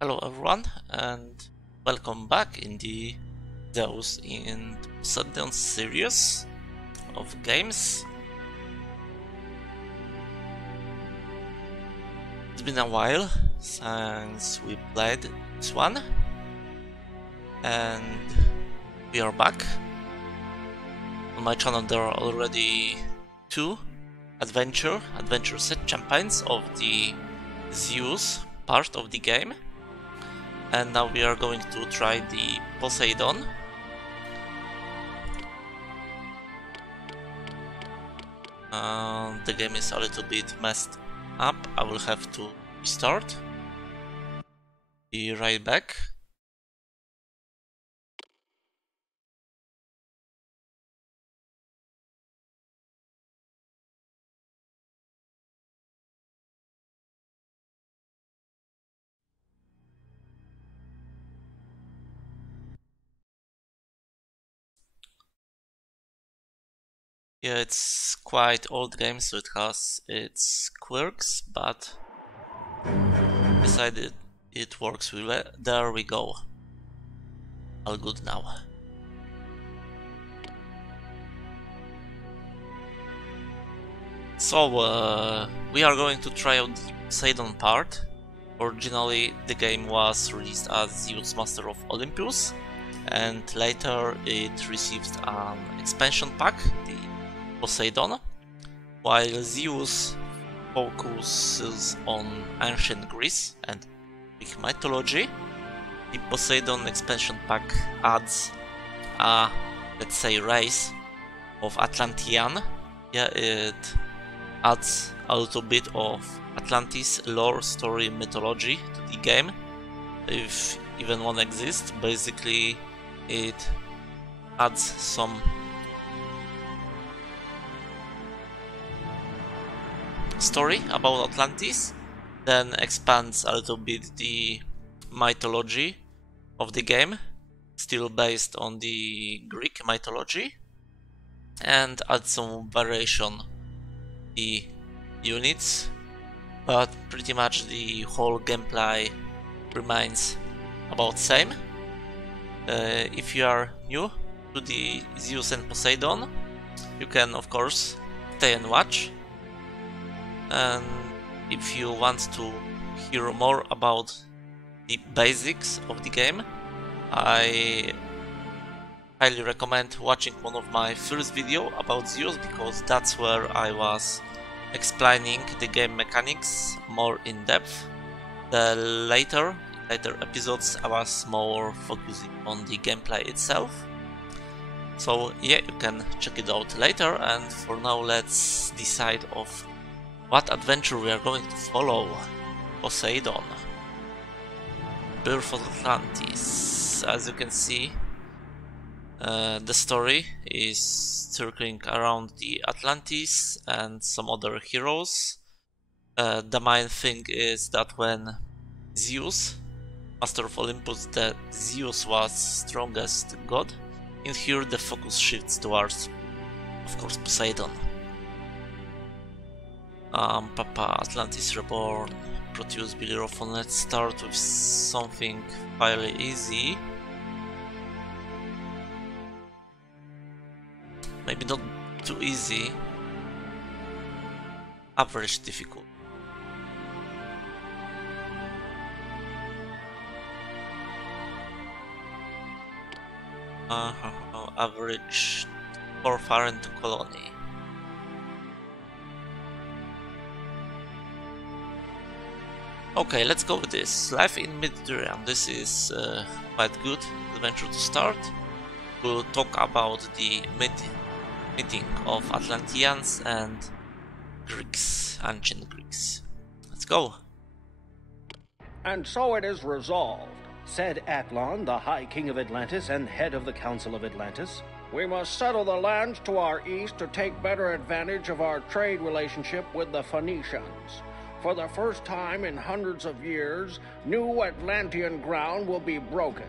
Hello everyone, and welcome back in the Zeus and Poseidon series of games. It's been a while since we played this one, and we are back. On my channel there are already two adventure set campaigns of the Zeus part of the game. And now we are going to try the Poseidon. The game is a little bit messed up. I will have to restart. Be right back. Yeah, it's quite old game, so it has its quirks, but besides it works really well. There we go. All good now. So, we are going to try out the Poseidon part. Originally, the game was released as Zeus Master of Atlantis, and later it received an expansion pack, the Poseidon. While Zeus focuses on ancient Greece and Greek mythology, the Poseidon expansion pack adds a, let's say, race of Atlantean. Yeah, it adds a little bit of Atlantis lore, story, mythology to the game, if even one exists. Basically, it adds some story about Atlantis, then expands a little bit the mythology of the game, still based on the Greek mythology, and adds some variation the units, but pretty much the whole gameplay remains about same. If you are new to the Zeus and Poseidon, you can of course stay and watch. And if you want to hear more about the basics of the game, I highly recommend watching one of my first video about Zeus, because that's where I was explaining the game mechanics more in depth. The later episodes I was more focusing on the gameplay itself. So yeah, you can check it out later, and for now let's decide of what adventure we are going to follow. Poseidon, Birth of Atlantis. As you can see, the story is circling around the Atlantis and some other heroes. The main thing is that when Zeus, Master of Olympus, that Zeus was strongest god, in here the focus shifts towards, of course, Poseidon. Papa Atlantis Reborn, Proteus Bellerophon. Let's start with something fairly easy. Maybe not too easy. Average difficult. Average for foreign to colony. Okay, let's go with this. Life in Mediterranean. This is quite good adventure to start. We'll talk about the meeting of Atlanteans and Greeks, ancient Greeks. Let's go. And so it is resolved, said Atlan, the High King of Atlantis and head of the Council of Atlantis. We must settle the lands to our east to take better advantage of our trade relationship with the Phoenicians. For the first time in hundreds of years, new Atlantean ground will be broken.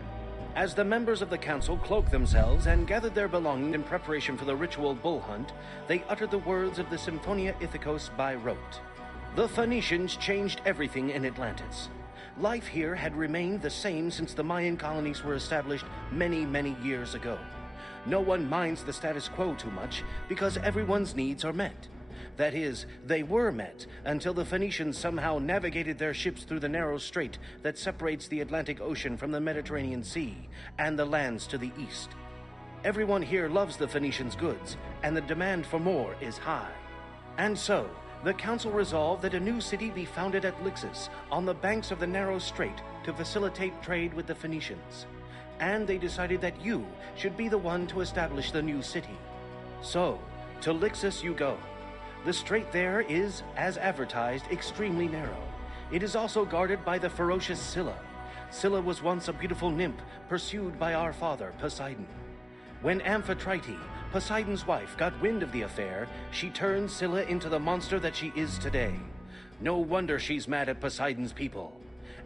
As the members of the council cloaked themselves and gathered their belongings in preparation for the ritual bull hunt, they uttered the words of the Symphonia Ithacos by rote. The Phoenicians changed everything in Atlantis. Life here had remained the same since the Mayan colonies were established many years ago. No one minds the status quo too much because everyone's needs are met. That is, they were met until the Phoenicians somehow navigated their ships through the narrow strait that separates the Atlantic Ocean from the Mediterranean Sea and the lands to the east. Everyone here loves the Phoenicians' goods, and the demand for more is high. And so, the council resolved that a new city be founded at Lixus, on the banks of the narrow strait, to facilitate trade with the Phoenicians. And they decided that you should be the one to establish the new city. So, to Lixus you go. The strait there is, as advertised, extremely narrow. It is also guarded by the ferocious Scylla. Scylla was once a beautiful nymph pursued by our father, Poseidon. When Amphitrite, Poseidon's wife, got wind of the affair, she turned Scylla into the monster that she is today. No wonder she's mad at Poseidon's people.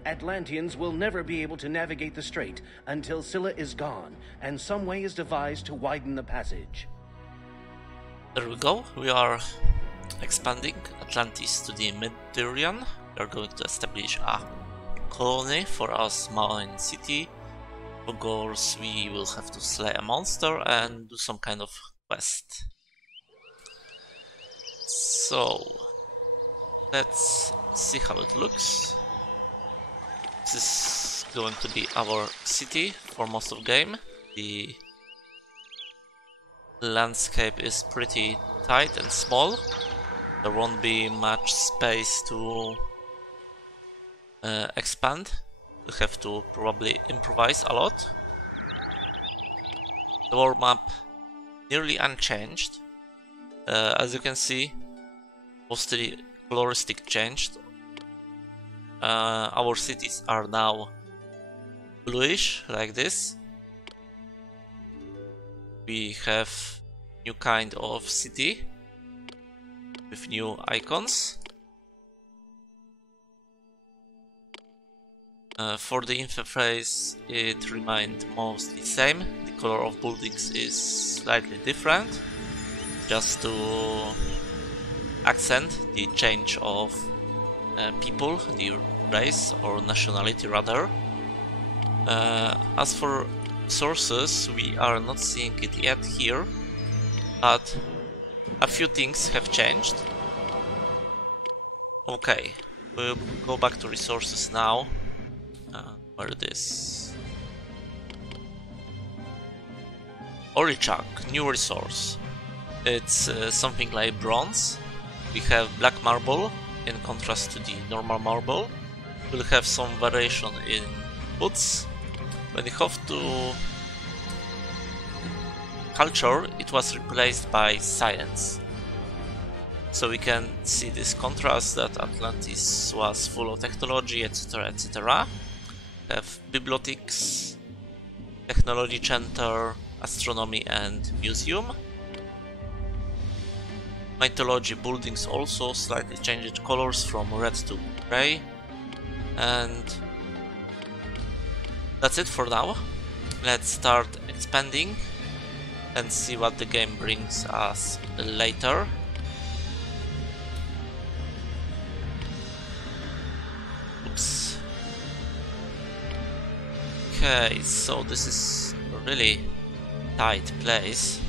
Atlanteans will never be able to navigate the strait until Scylla is gone, and some way is devised to widen the passage. There we go, we are expanding Atlantis to the Mediterranean. We are going to establish a colony for our Mayan city. Of course, we will have to slay a monster and do some kind of quest. So, let's see how it looks. This is going to be our city for most of the game. The landscape is pretty tight and small. There won't be much space to expand. We'll have to probably improvise a lot. The world map nearly unchanged. As you can see, mostly coloristic changed. Our cities are now bluish, like this. We have new kind of city with new icons. For the interface, it remained mostly same. The color of buildings is slightly different, just to accent the change of people, the race or nationality rather. As for sources, we are not seeing it yet here, but a few things have changed. Okay, we'll go back to resources now. Where it is? Orichak, new resource. It's something like bronze. We have black marble in contrast to the normal marble. We'll have some variation in woods. When you have to culture, it was replaced by science. So we can see this contrast that Atlantis was full of technology, etc, etc. We have bibliotheques, technology center, astronomy and museum. Mythology buildings also slightly changed colors from red to grey. And that's it for now. Let's start expanding and see what the game brings us later. Oops. Okay, so this is a really tight place.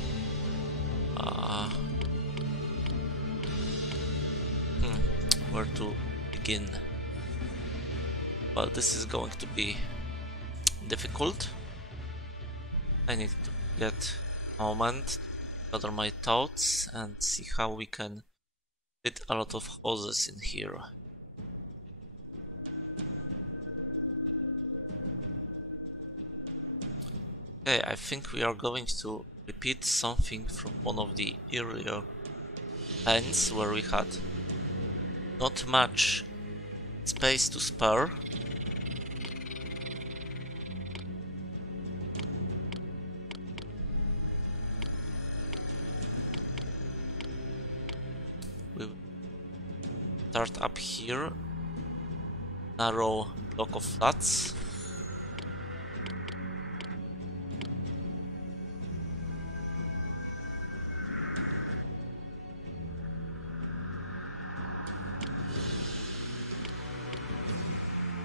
Where to begin? Well, this is going to be difficult. I need to get a moment to gather my thoughts and see how we can fit a lot of houses in here. Okay, I think we are going to repeat something from one of the earlier ends where we had not much space to spare. We start up here, narrow block of flats.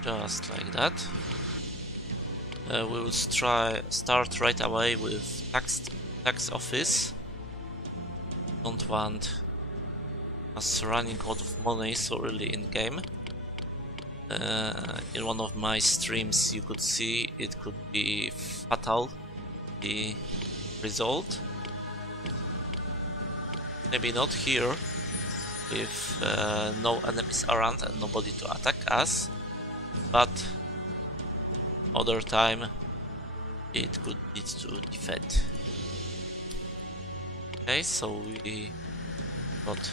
Just like that. We will start right away with tax office. Don't want us running out of money so early in game. In one of my streams you could see it could be fatal, the result. Maybe not here, with no enemies around and nobody to attack us, but other time it could lead to defeat. Okay, so we got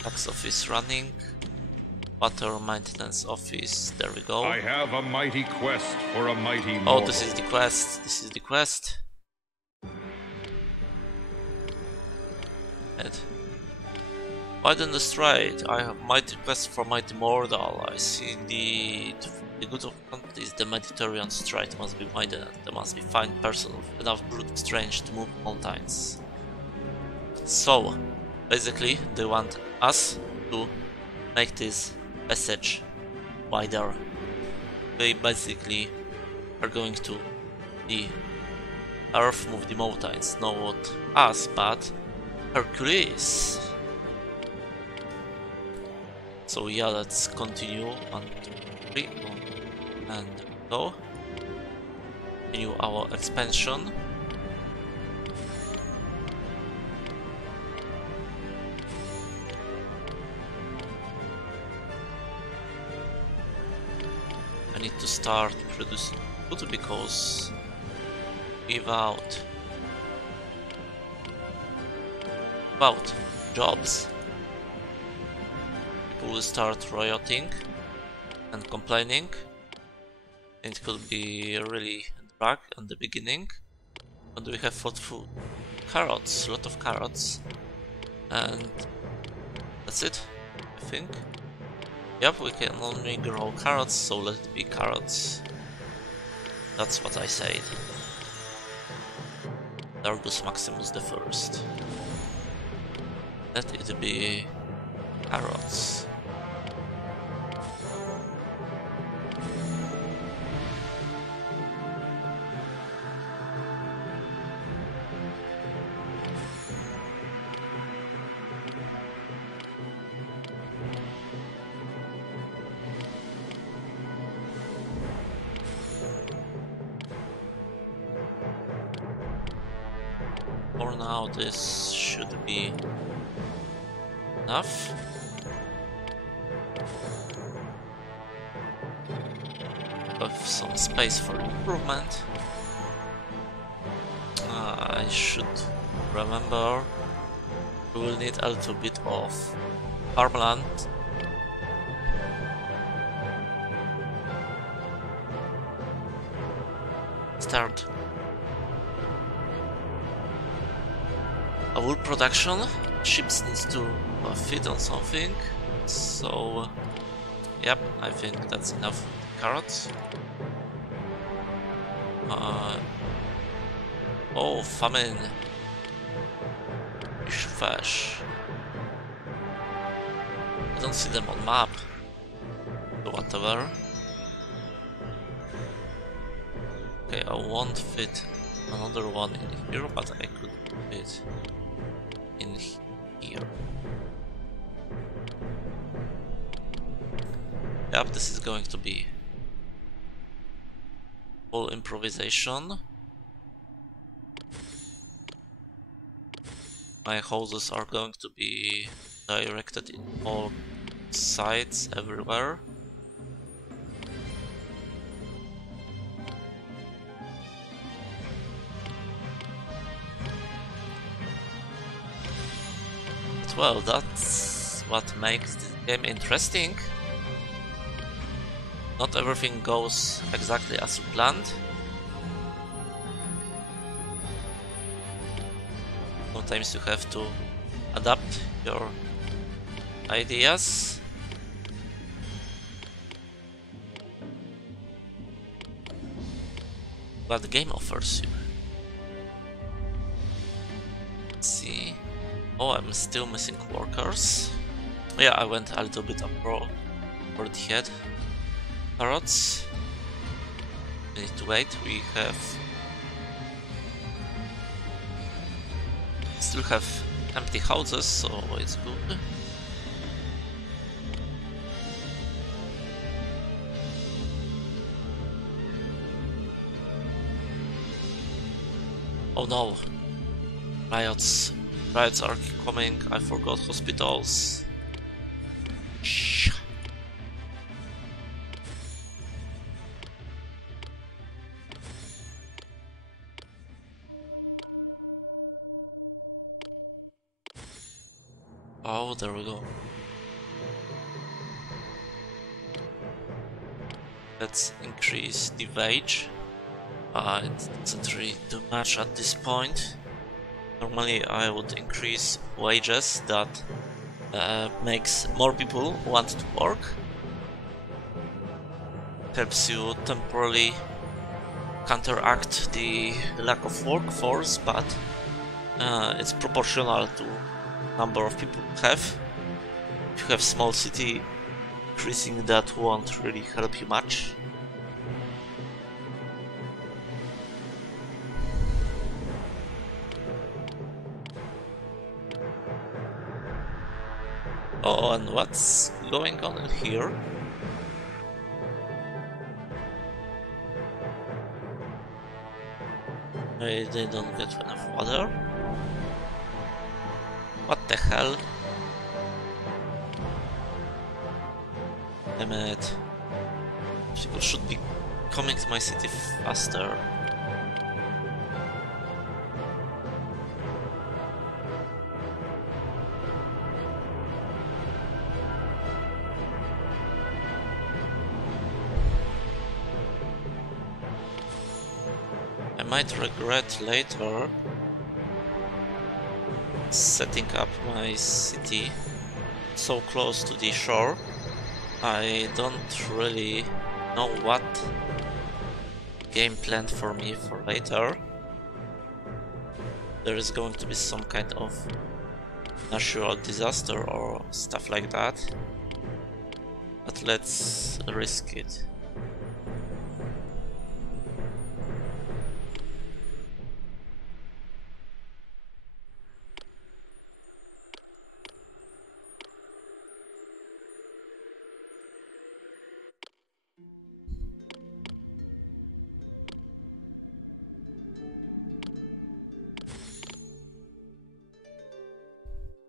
tax office running, water maintenance office, there we go. I have a mighty quest for a mighty mortal. Oh, this is the quest, this is the quest. And widen the strait, I have mighty quest for mighty mortal. I see the good of countries, the Mediterranean strait must be widened. There must be fine person with enough brute strength to move mountains. So, basically, they want us to make this passage wider. They basically are going to the Earth move the mountains, not us, but Hercules. So yeah, let's continue. 1, 2, 3, and go. Continue our expansion. I need to start producing food because without jobs people will start rioting and complaining. It could be really drag in the beginning. What do we have for food? Carrots, a lot of carrots, and that's it, I think. Yep, we can only grow carrots, so let it be carrots. That's what I said. Dargus Maximus the first. Let it be carrots. For now, this should be enough. With some space for improvement. I should remember we will need a little bit of farmland. Start a wool production. Ships needs to feed on something, so yep, I think that's enough carrots. Oh, famine. Fish. I don't see them on map. So whatever. Okay, I won't fit another one in here, but I could fit in here. Yep, this is going to be full improvisation. My houses are going to be directed in all sides, everywhere. But well, that's what makes this game interesting. Not everything goes exactly as you planned. Sometimes you have to adapt your ideas. What the game offers you. Let's see. Oh, I'm still missing workers. Yeah, I went a little bit abroad for the head. Parrots. We need to wait. We still have empty houses, so it's good. Oh no! Riots are coming. I forgot hospitals. Shh. Oh, there we go. Let's increase the wage. It doesn't really do much at this point. Normally I would increase wages that makes more people want to work. Helps you temporarily counteract the lack of workforce, but it's proportional to number of people you have. If you have small city, increasing that won't really help you much. Oh, and what's going on in here? They don't get enough water. What the hell? Damn it. People should be coming to my city faster. I might regret later setting up my city so close to the shore. I don't really know what game planned for me for later. There is going to be some kind of natural disaster or stuff like that, but let's risk it.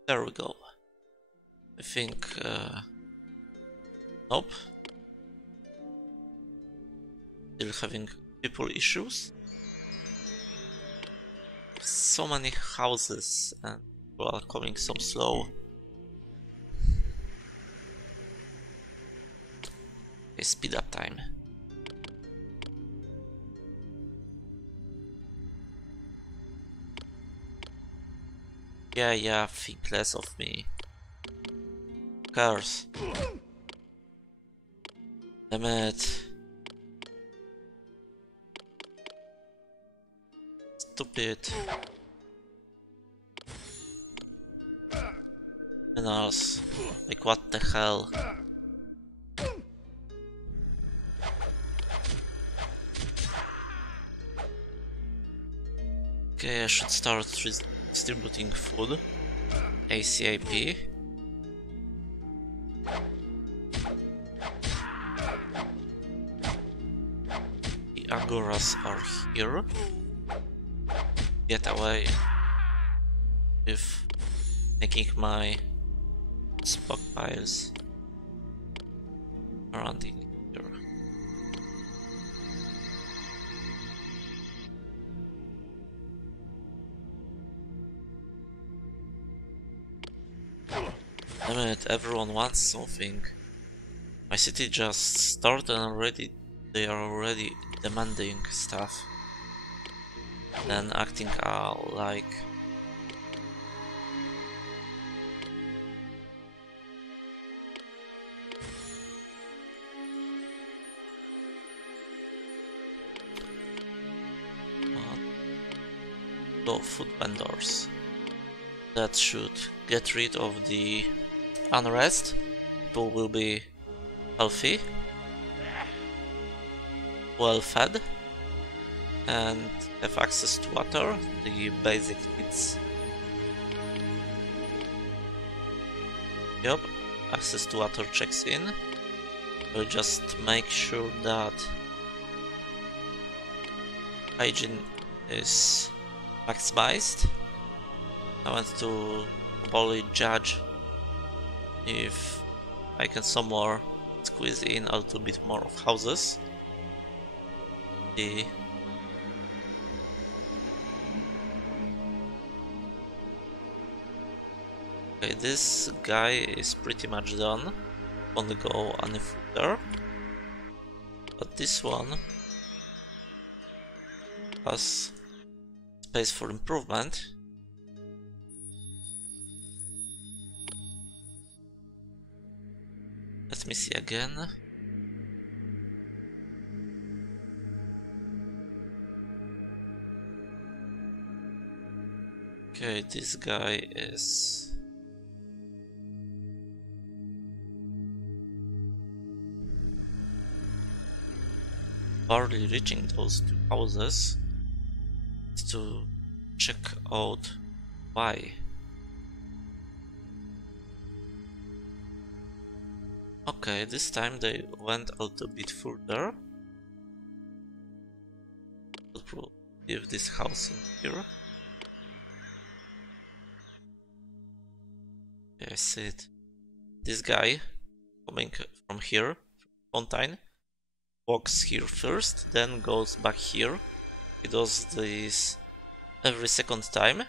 There we go. I think... nope. Still having people issues. So many houses and people are coming so slow. Okay, speed up time. Yeah, think less of me. Cars. Damn it. Stupid. Minerals. Like what the hell? Okay, I should start distributing food. ACAP. The agoras are here. Get away with making my stockpiles around the here. Damn it, everyone wants something. My city just started and they are already demanding stuff. Then acting out like... food vendors. That should get rid of the unrest. People will be healthy. well fed and have access to water, the basic needs. Yup, access to water checks in. We'll just make sure that hygiene is maximized. I want to probably judge if I can somewhere squeeze in a little bit more of houses. Okay, this guy is pretty much done. Won't go any further. But this one has space for improvement. Let me see again. Okay, this guy is barely reaching those two houses. To check out why. Okay, this time they went a little bit further. We'll leave this house in here. Yeah, I see it. This guy coming from here, Fountain, walks here first, then goes back here. He does this every second time.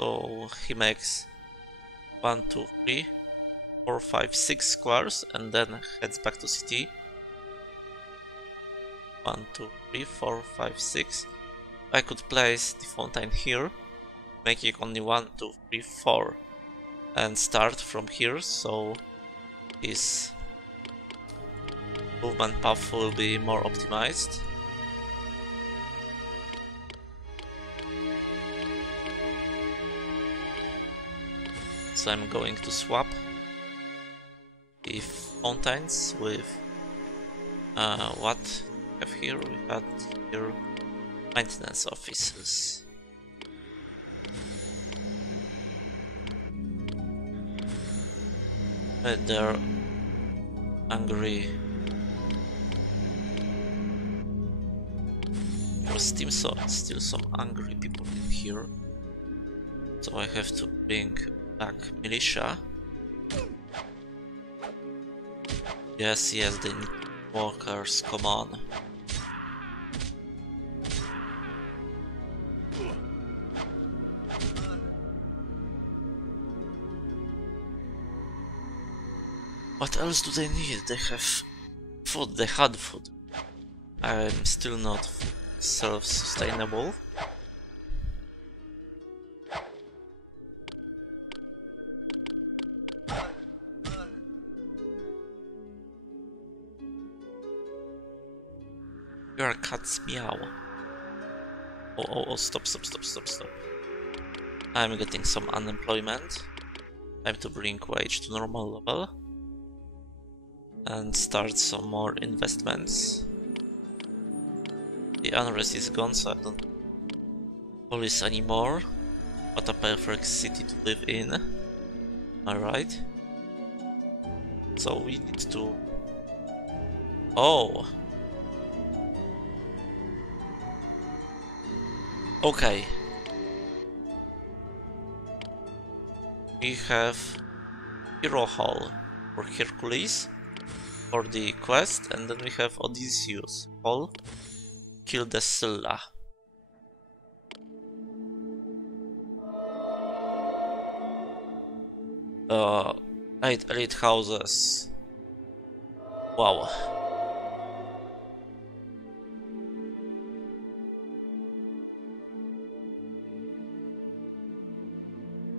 So he makes 1, 2, 3, 4, 5, 6 squares and then heads back to city. 1, 2, 3, 4, 5, 6. I could place the fountain here, making only 1, 2, 3, 4 and start from here, so his movement path will be more optimized. So I'm going to swap the fountains with what we have here. We had here maintenance offices. They're angry. There's still some angry people in here, so I have to bring back militia. Yes, they need workers, come on. What else do they need? They have food, they had food. I'm still not self-sustainable. Your cats meow. Oh, stop. I'm getting some unemployment. Time to bring wage to normal level. And start some more investments. The unrest is gone, so I don't police anymore. What a perfect city to live in. Alright. So we need to... Oh! Okay. We have Hero Hall for Hercules for the quest, and then we have Odysseus Hall, Kill the Scylla. Uh, 8 elite houses. Wow.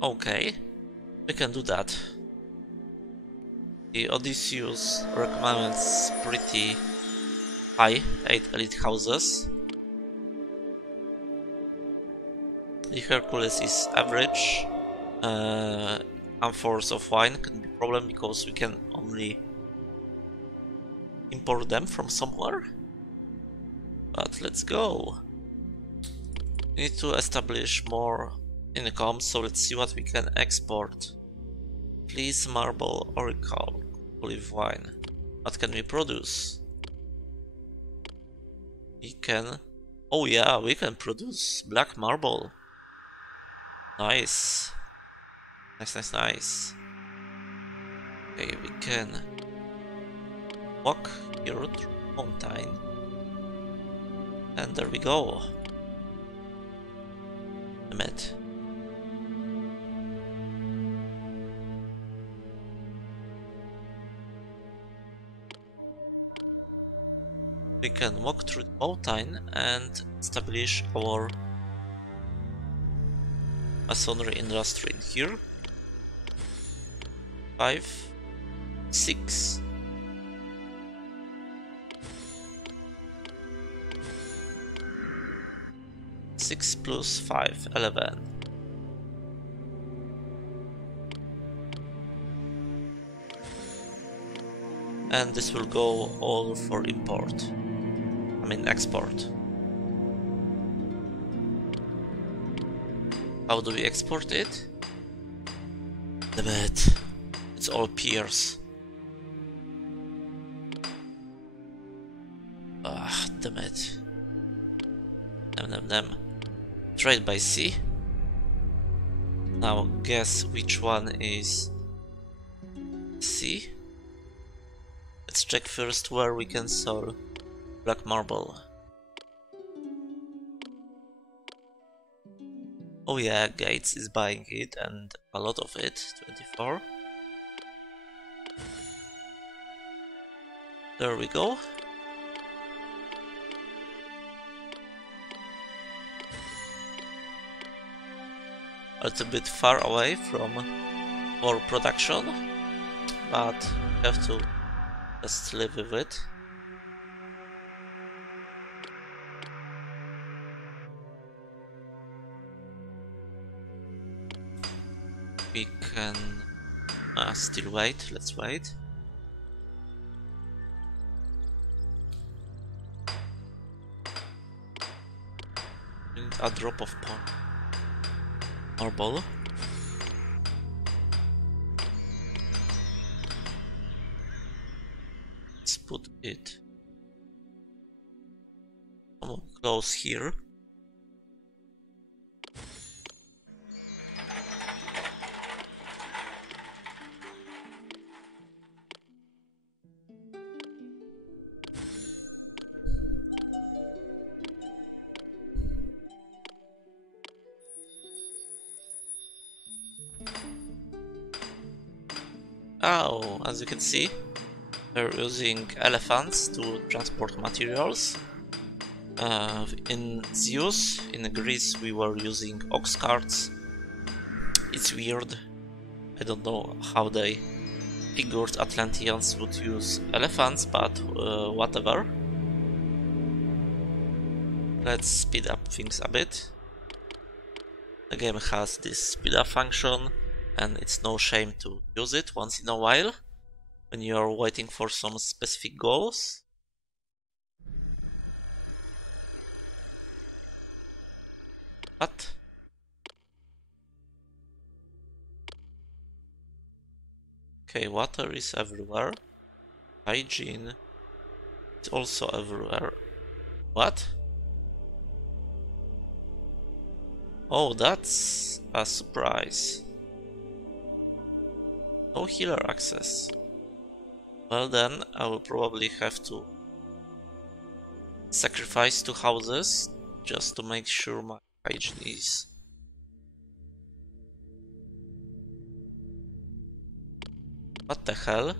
Okay, we can do that. The Odysseus requirements pretty high, 8 elite houses. The Hercules is average. Amphors of wine can be a problem because we can only import them from somewhere. But let's go. We need to establish more income, so let's see what we can export. Please, marble, oracle, olive wine. What can we produce? We can... Oh yeah, we can produce black marble. Nice. Nice. Okay, we can walk here through mountain. And there we go. Met. We can walk through the mountain and establish our masonry industry in here. 5, 6. Six plus 5, 11. And this will go all for import. I mean export. How do we export it? Damn it. It's all peers. Ah, damn it. Damn. Trade by sea. Now guess which one is sea. Let's check first where we can sell black marble. Oh yeah, Gates is buying it, and a lot of it, 24. There we go. A little bit far away from our production, but have to just live with it. We can still wait, let's wait. We need a drop of marble. Let's put it close here. Oh, as you can see, we're using elephants to transport materials. In Zeus, in Greece, we were using ox carts. It's weird. I don't know how they figured Atlanteans would use elephants, but whatever. Let's speed up things a bit. The game has this speed up function, and it's no shame to use it once in a while when you're waiting for some specific goals. What? Okay, water is everywhere. Hygiene is also everywhere. What? Oh, that's a surprise. No healer access. Well then, I will probably have to sacrifice 2 houses just to make sure my hygiene is. What the hell?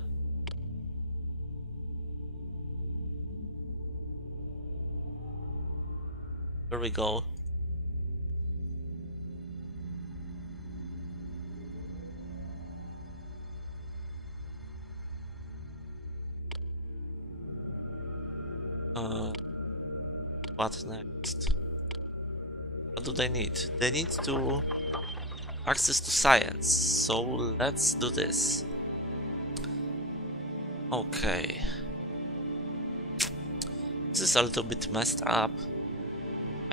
There we go. What next? What do they need? They need to access to science, so let's do this. Okay. This is a little bit messed up.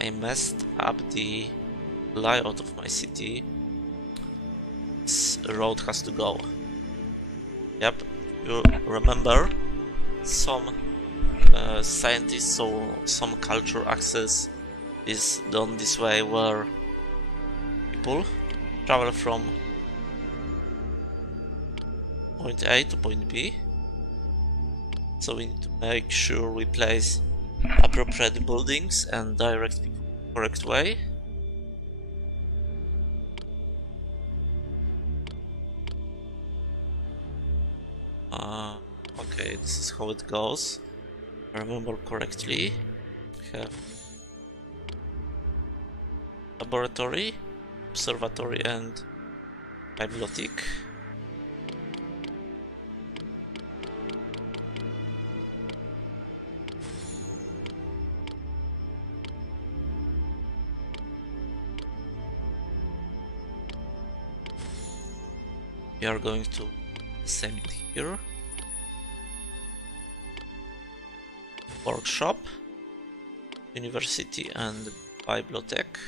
I messed up the layout of my city. This road has to go. Yep, you remember some scientists or some culture access is done this way, where people travel from point A to point B. So we need to make sure we place appropriate buildings and direct people the correct way. Okay, this is how it goes. If I remember correctly, we have laboratory, observatory, and bibliothèque. We are going to the same here. Workshop, university, and bibliothèque.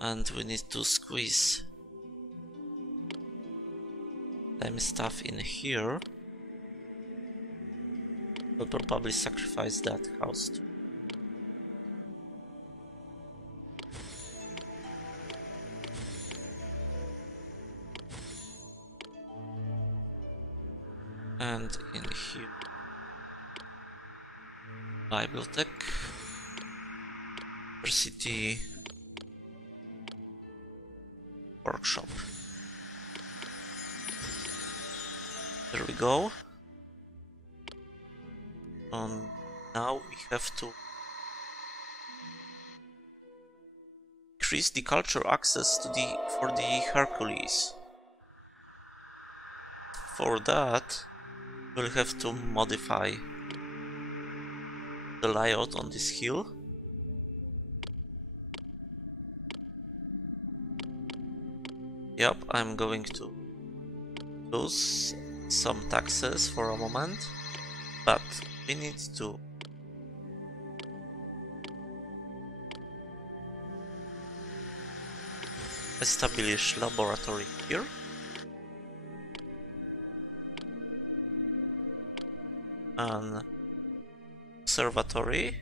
And we need to squeeze time stuff in here. We'll probably sacrifice that house too. And in here, bibliothèque, university, workshop. There we go. Now we have to increase the culture access to for the Hercules. For that, we'll have to modify the layout on this hill. Yep, I'm going to lose some taxes for a moment, but we need to establish laboratory here. An observatory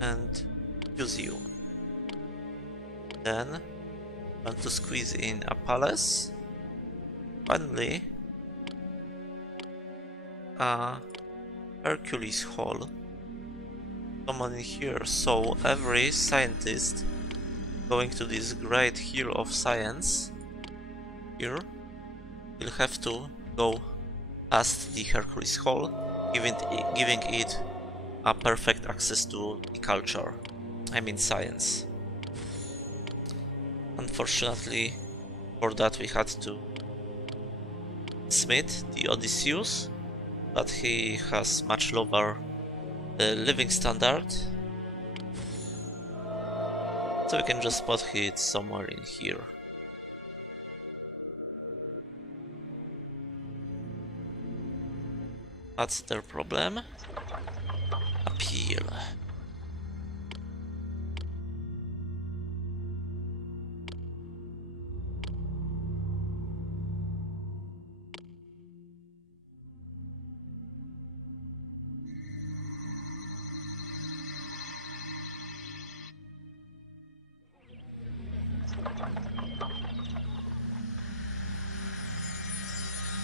and museum. Then want to squeeze in a palace. Finally, a Hercules Hall. Someone in here, so every scientist going to this great hill of science here will have to go past the Hercules Hall, giving it a perfect access to the culture, I mean science. Unfortunately, for that we had to smith the Odysseus, but he has much lower living standard, so we can just spot it somewhere in here. That's their problem. Appeal.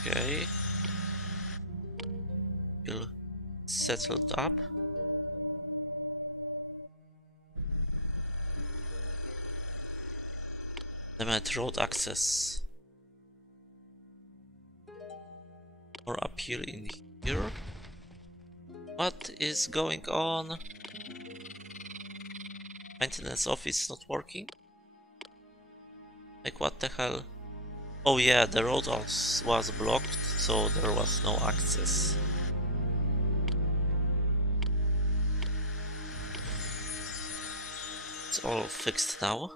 Okay. Feel settled up. Limit road access. More appeal in here. What is going on? Maintenance office not working? Like what the hell? Oh yeah, the road was blocked, so there was no access. all fixed now.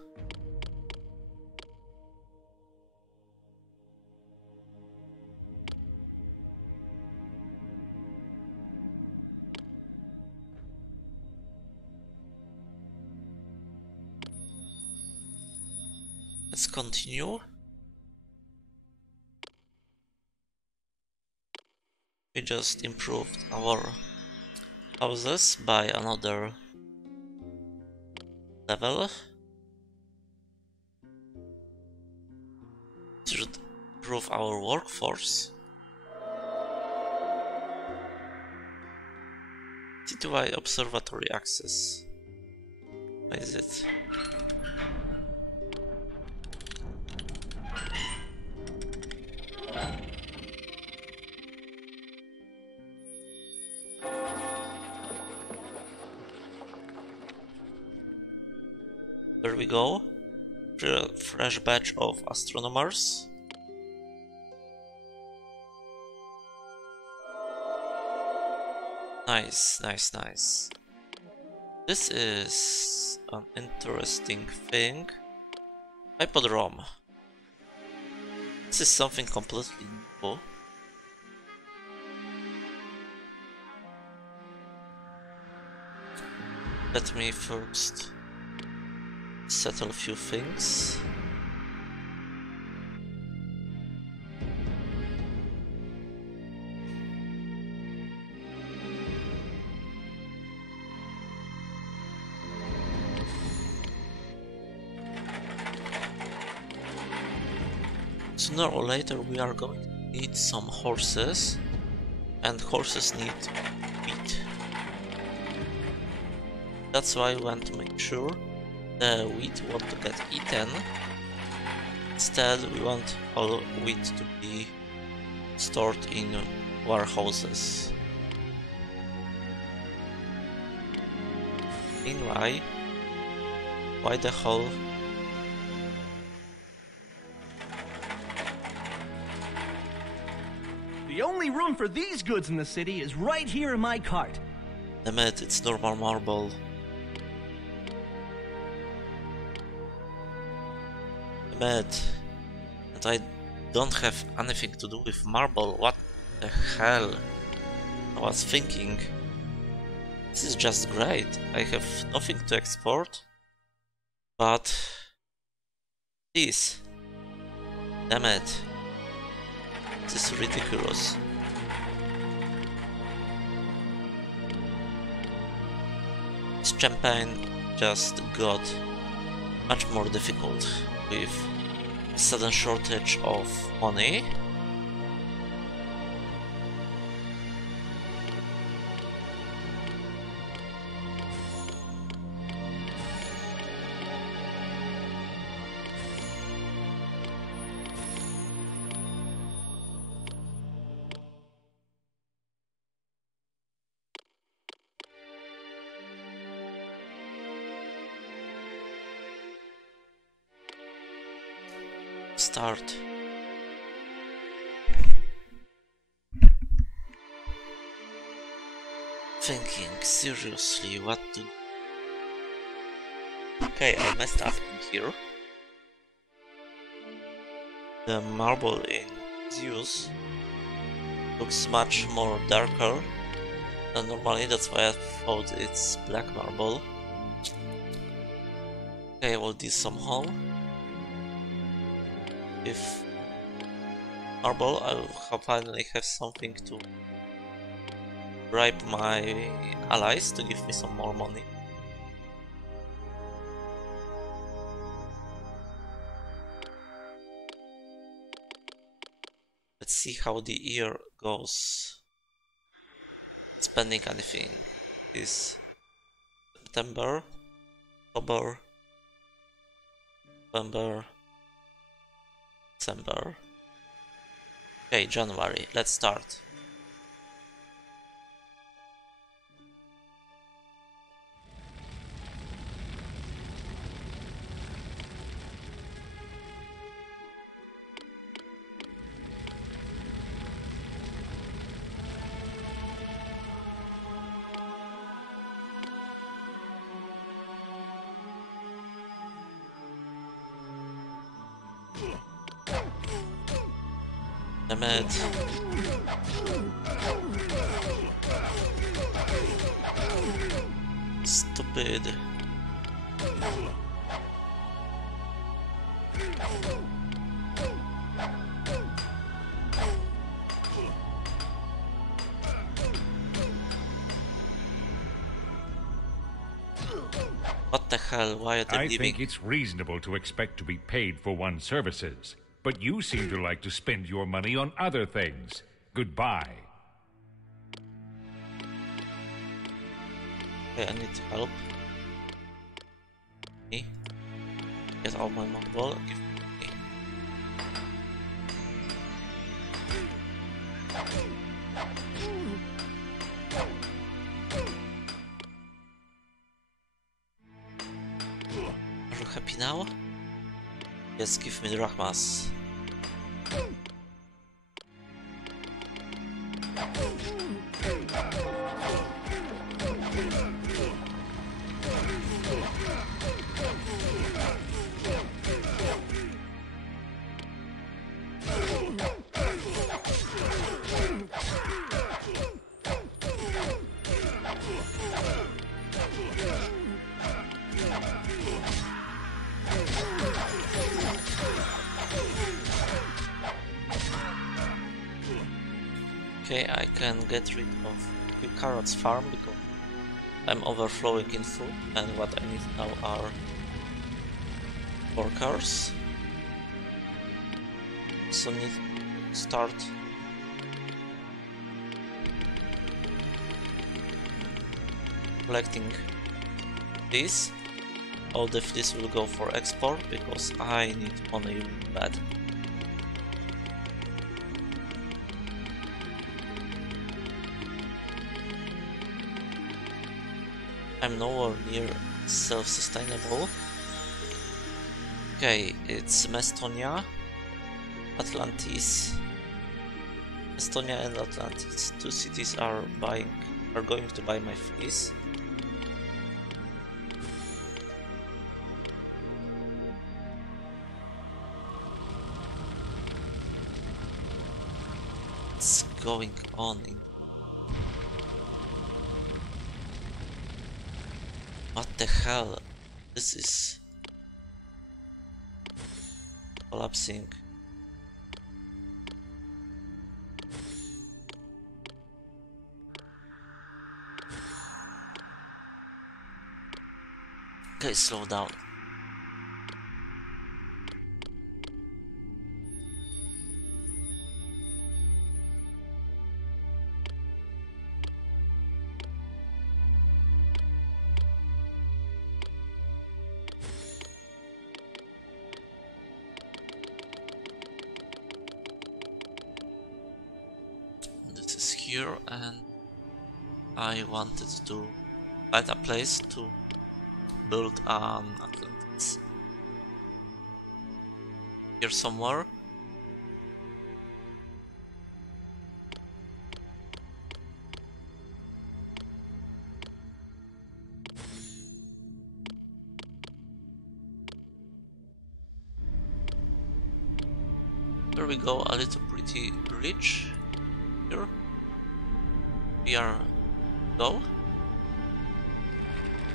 Let's continue. We just improved our houses by another level. Should improve our workforce. T2I observatory access. What is it? There we go. Fresh batch of astronomers. Nice, nice, nice. This is an interesting thing. Hippodrome. This is something completely new. Let me first settle a few things. Sooner or later we are going to need some horses, and horses need wheat. That's why we want to make sure the wheat won't to get eaten. Instead, we want all wheat to be stored in warehouses. Meanwhile, why the hell? The only room for these goods in the city is right here in my cart. Damn it, it's normal marble. Damn it. And I don't have anything to do with marble. What the hell? I was thinking. This is just great. I have nothing to export. But this. Damn it. This is ridiculous. This campaign just got much more difficult with a sudden shortage of money. Start. Thinking seriously what to... Okay, I messed up in here. The marble in Zeus looks much more darker than normally, that's why I thought it's black marble. Okay, I will do somehow. If marble, I will finally have something to bribe my allies to give me some more money. Let's see how the year goes. Spending anything is September, October, November, December. Okay, January, let's start. Damn it. Stupid. What the hell? Why are they I leaving? think it's reasonable to expect to be paid for one's services, but you seem to like to spend your money on other things. Goodbye. Okay, I need help. Me? Get all my Mongol. Give me. Are you happy now? Yes, give me the drachmas. Okay, I can get rid of few carrots farm because I'm overflowing in food, and what I need now are workers. So need to start collecting this. All of this will go for export because I need money really bad. I'm nowhere near self-sustainable. Okay, it's Macedonia, Atlantis. Estonia and Atlantis. Two cities are going to buy my fleece. What's going on in what the hell? This is collapsing. Okay, slow down. This is here, and I wanted to find a place to build an Atlantis here somewhere. There we go, a little pretty rich here. We are go.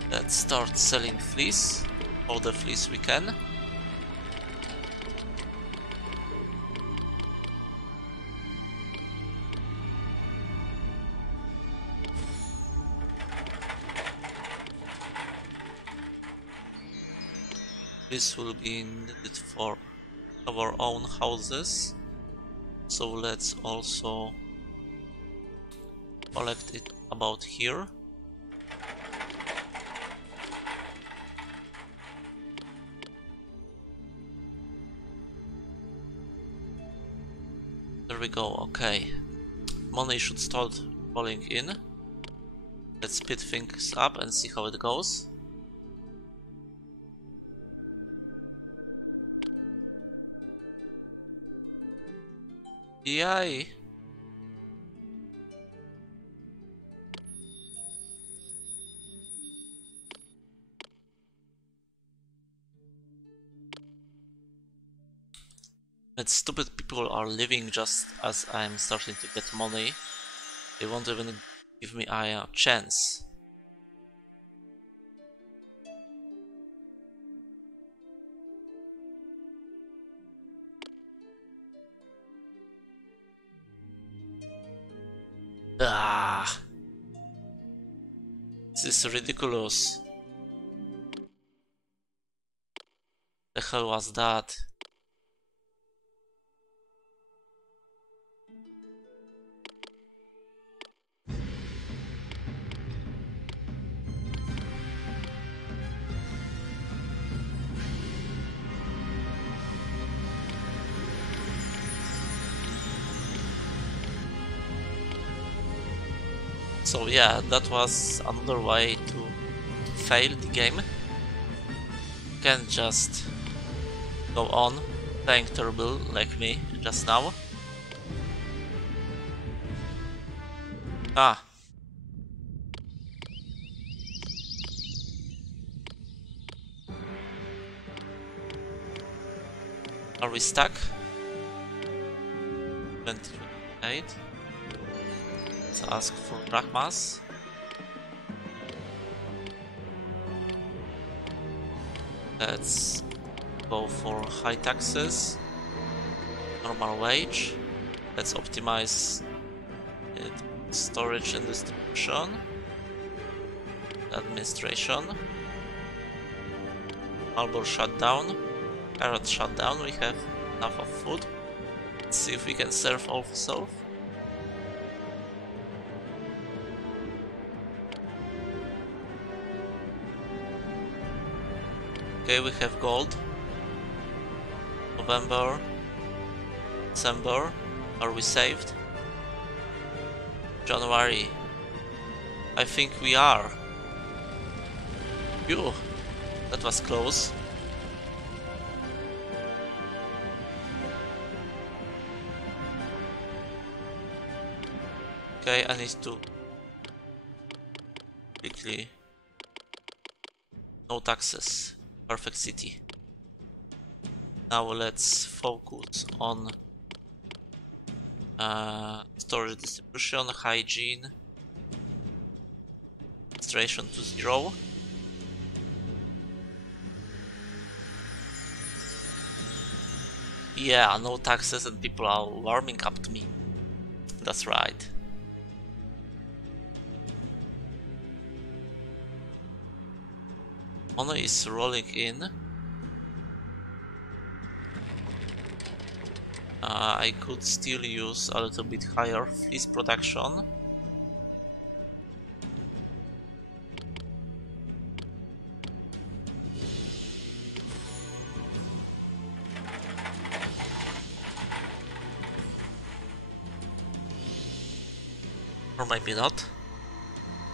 Let's start selling fleece, all the fleece we can. This will be needed for our own houses, so let's also collect it about here. There we go, okay. Money should start falling in. Let's speed things up and see how it goes. Yay! And stupid people are living just as I'm starting to get money. They won't even give me a chance. Ah, this is ridiculous. The hell was that? So yeah, that was another way to fail the game. You can't just go on playing terrible like me just now. Ah. Are we stuck? 28. Let's ask for drachmas. Let's go for high taxes, normal wage. Let's optimize it. Storage and distribution, administration, Malbor shutdown, carrot shutdown. We have enough of food. Let's see if we can serve also. Okay, we have gold. November, December. Are we saved? January. I think we are. Phew, that was close. Okay, I need to quickly. No taxes. Perfect city. Now let's focus on storage distribution, hygiene, administration to 0. Yeah, no taxes and people are warming up to me. That's right. Money is rolling in. I could still use a little bit higher fleece production. Or maybe not.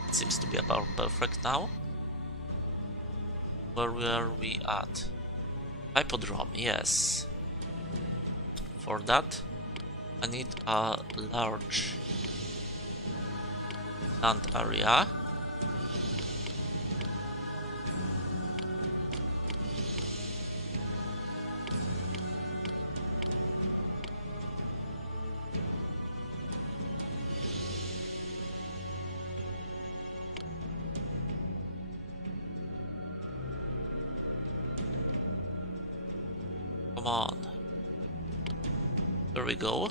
It seems to be about perfect now. Where were we at? Hippodrome, yes. For that, I need a large land area. Come on. There we go.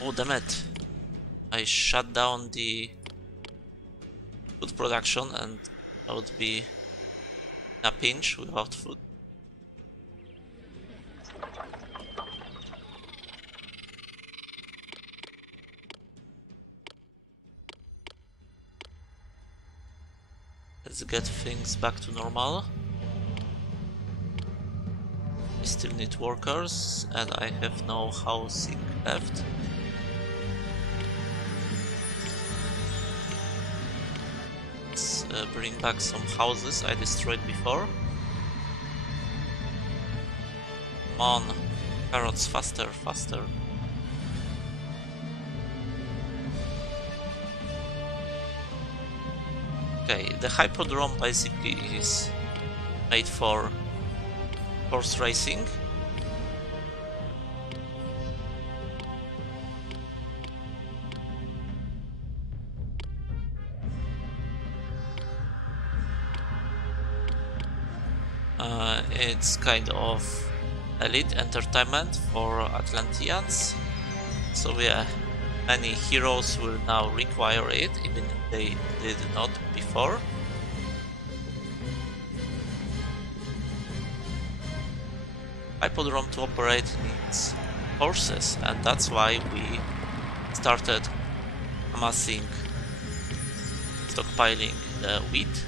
Oh damn it. I shut down the food production and I would be in a pinch without food. Let's get things back to normal. I still need workers and I have no housing left. Let's bring back some houses I destroyed before. Come on, carrots, faster, faster. Okay, the Hypodrome basically is made for horse racing. It's kind of elite entertainment for Atlanteans, so yeah, many heroes will now require it, even if they did not before. Hypodrome to operate needs horses, and that's why we started amassing, stockpiling the wheat.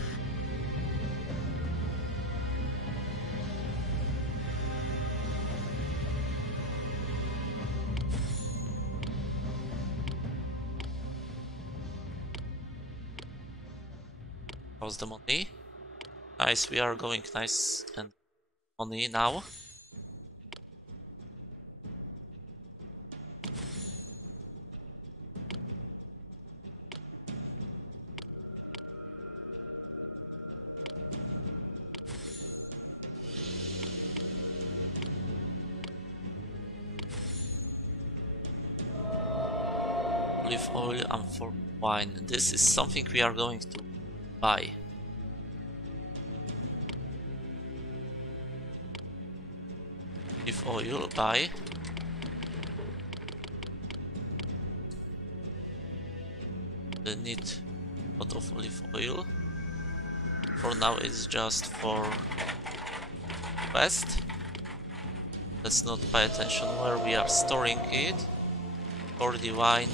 How's the money? Nice, we are going nice and money now. Olive oil and for wine. This is something we are going to buy. Olive oil, buy. We need a lot of olive oil. For now it's just for quest. Let's not pay attention where we are storing it. For the wine.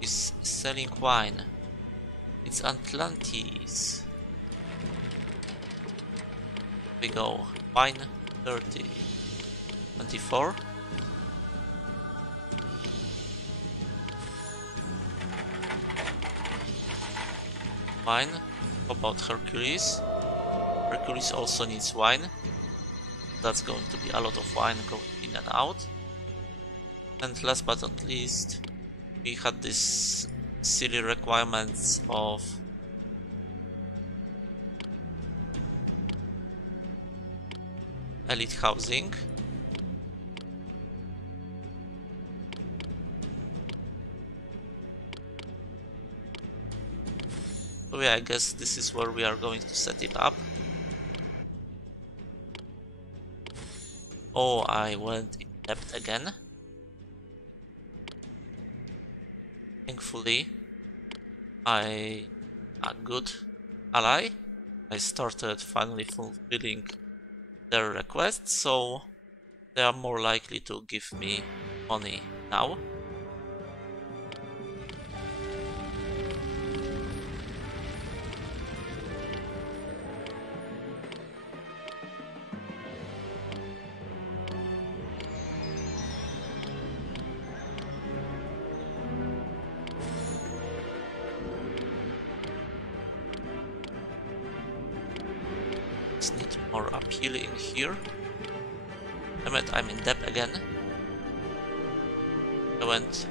Is selling wine. It's Atlantis. We go. Wine 30. 24. Wine. How about Hercules? Hercules also needs wine. That's going to be a lot of wine going in and out. And last but not least, we had this silly requirements of elite housing. So yeah, I guess this is where we are going to set it up. Oh, I went in depth again. Thankfully, I a good ally. I started finally fulfilling their requests, so they are more likely to give me money now. Need more appeal in here. Damn it, I'm in debt again. I went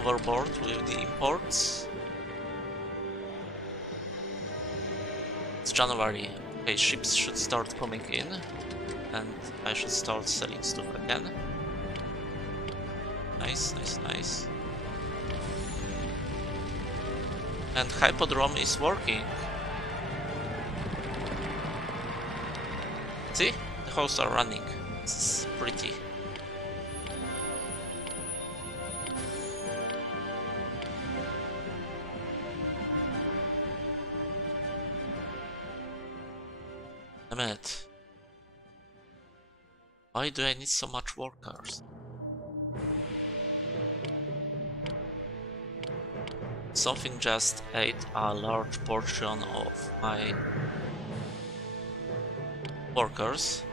overboard with the imports. It's January. Okay, ships should start coming in and I should start selling stuff again. Nice, nice, nice. And Hypodrome is working. See? The hosts are running. This is pretty. Damn it. Why do I need so much workers? Something just ate a large portion of my workers.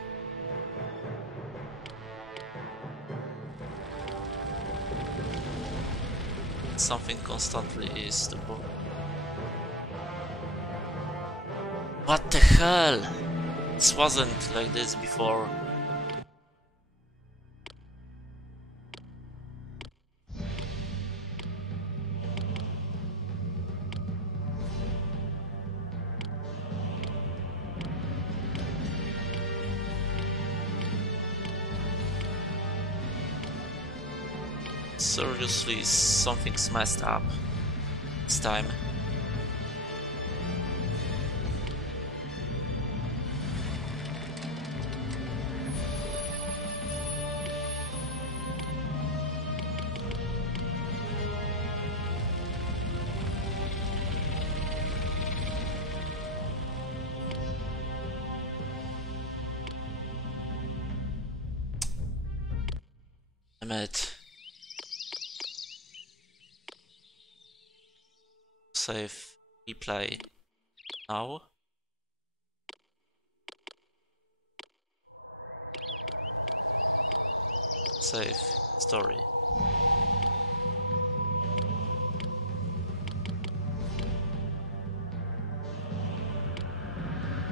Something constantly is the book. What the hell? This wasn't like this before. Seriously, something's messed up this time. Damn it. Save, replay now. Save, story.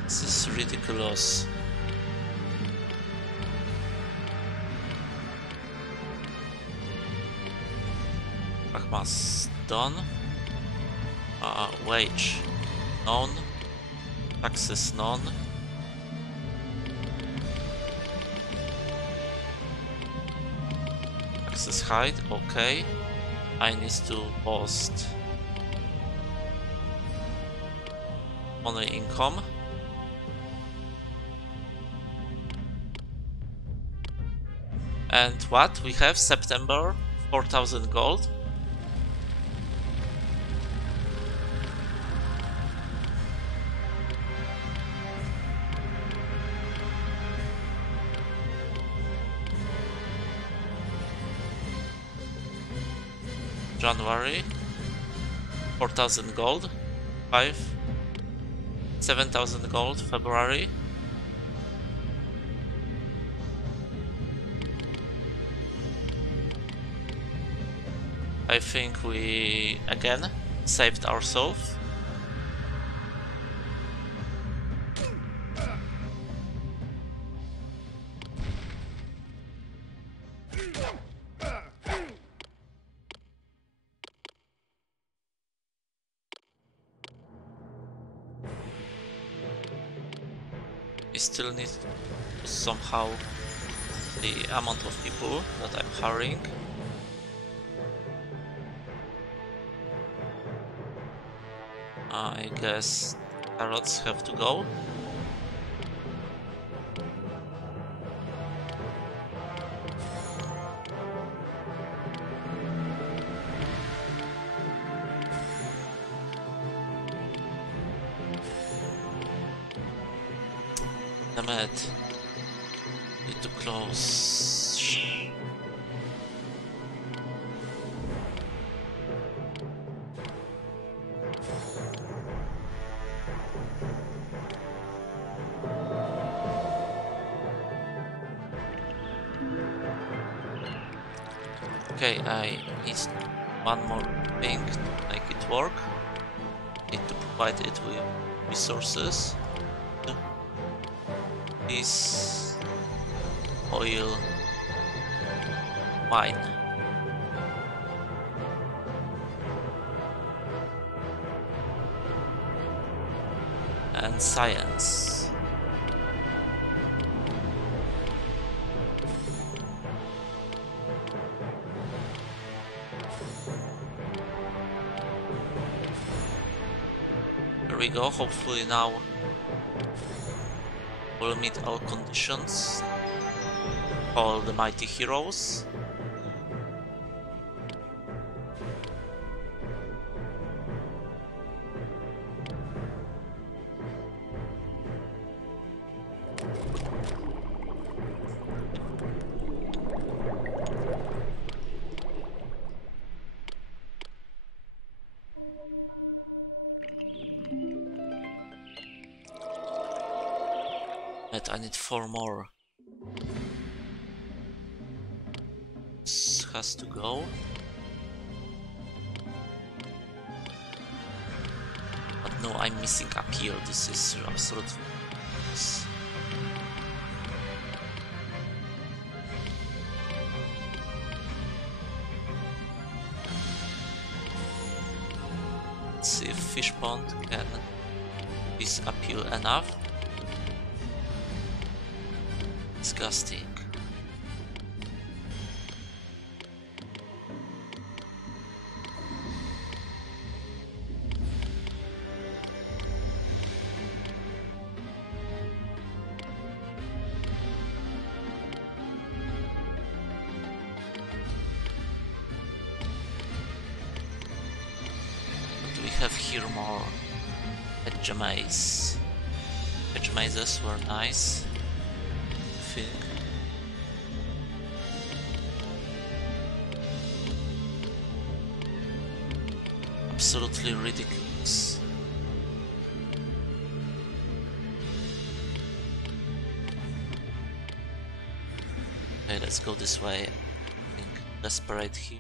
This is ridiculous. Max done. Wage none. Taxes none. Taxes hide, okay. I need to post money income. And what? We have September 4,000 gold. January 4,000 gold. 7,000 gold. February. I think we again saved ourselves. We still need somehow the amount of people that I'm hiring. I guess carrots have to go. Damn it. Need to close. Okay, I need one more thing to make it work. Need to provide it with resources. This oil, wine. And science. There we go, hopefully now we'll meet all conditions. All the mighty heroes. I need 4 more. This has to go. But no, I'm missing appeal. This is absolute. Let's see if fish pond can this appeal enough. Disgusting. here more hedge mazes were nice, I think. Absolutely ridiculous. Okay, let's go this way. I think desperate here.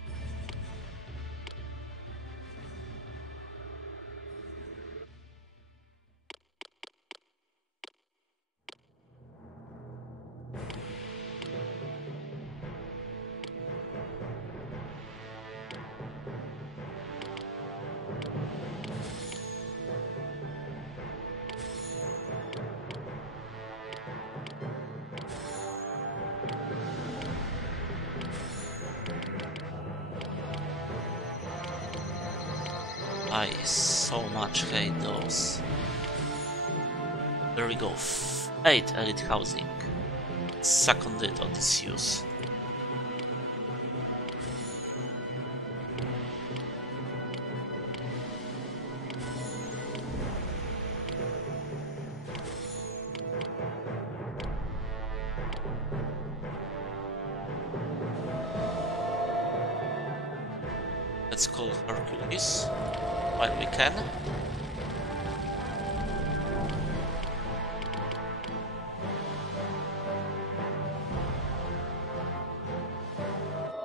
I so much hate those. There we go. 8 elite housing. Seconded Odysseus. Let's call Hercules while we can.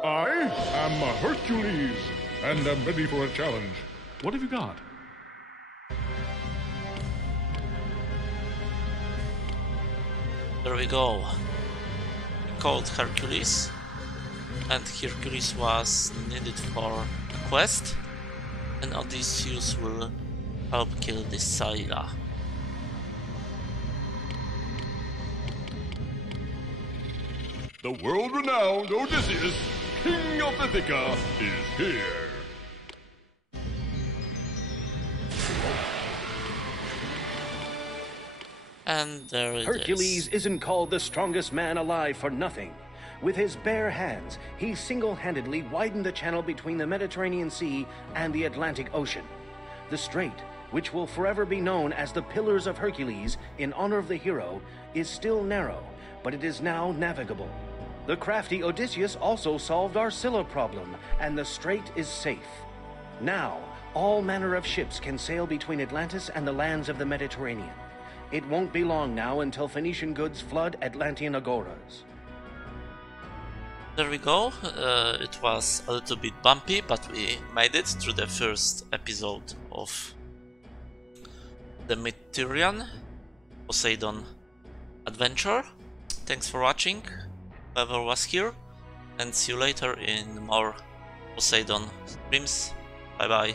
I am Hercules, and am ready for a challenge. What have you got? There we go. We called Hercules, and Hercules was needed for a quest, and Odysseus will help kill this Saira. The world-renowned Odysseus, King of Ithaca, is here. And there it Hercules is. isn't called the strongest man alive for nothing. With his bare hands, he single-handedly widened the channel between the Mediterranean Sea and the Atlantic Ocean. The strait, which will forever be known as the Pillars of Hercules in honor of the hero, is still narrow, but it is now navigable. The crafty Odysseus also solved our Scylla problem, and the strait is safe. Now, all manner of ships can sail between Atlantis and the lands of the Mediterranean. It won't be long now until Phoenician goods flood Atlantean agoras. There we go. It was a little bit bumpy, but we made it through the first episode of the Mythical Poseidon adventure. Thanks for watching, whoever was here, and see you later in more Poseidon streams. Bye bye.